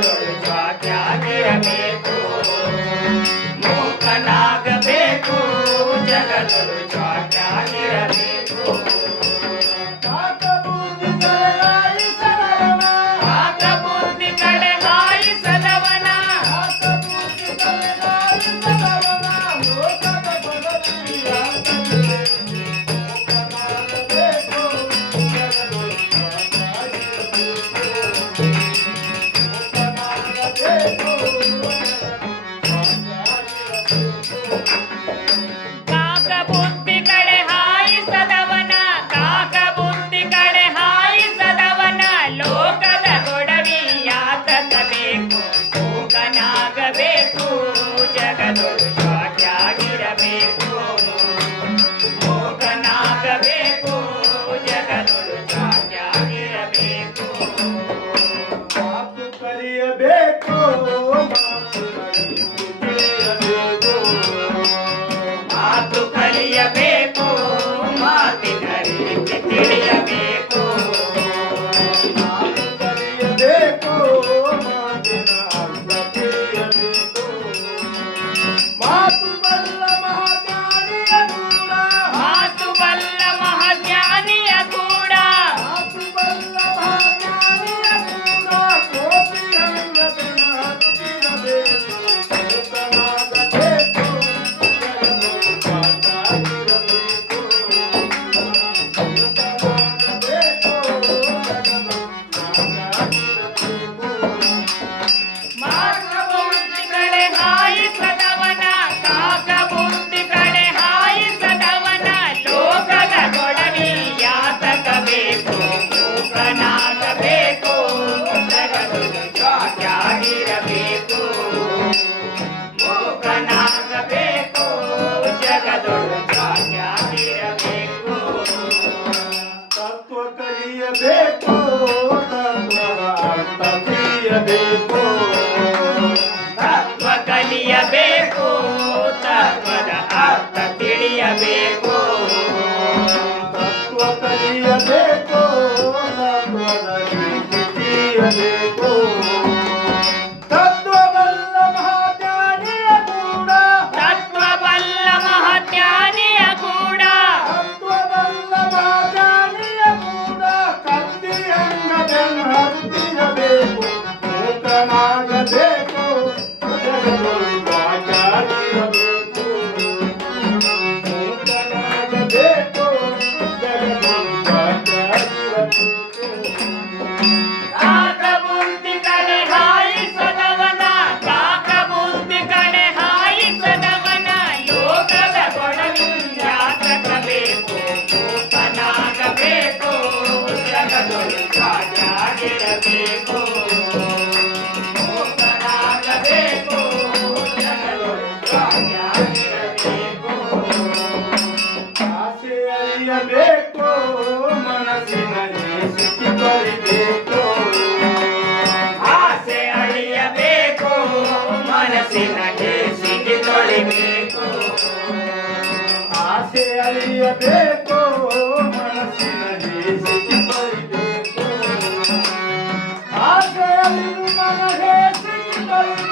ಜಾತಿಯಾಗಿರಬೇಕು. ಮೂಕನಾಗಬೇಕು. ಜಗದೊಳು ಜಾತಿಯಾಗಿರಬೇಕು. Hare serraria ali mas a China disse que foi decorou. A serraria, mas a gente que foi decorou.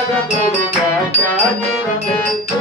Ya, ya, ya, ya, ya, ya, ya,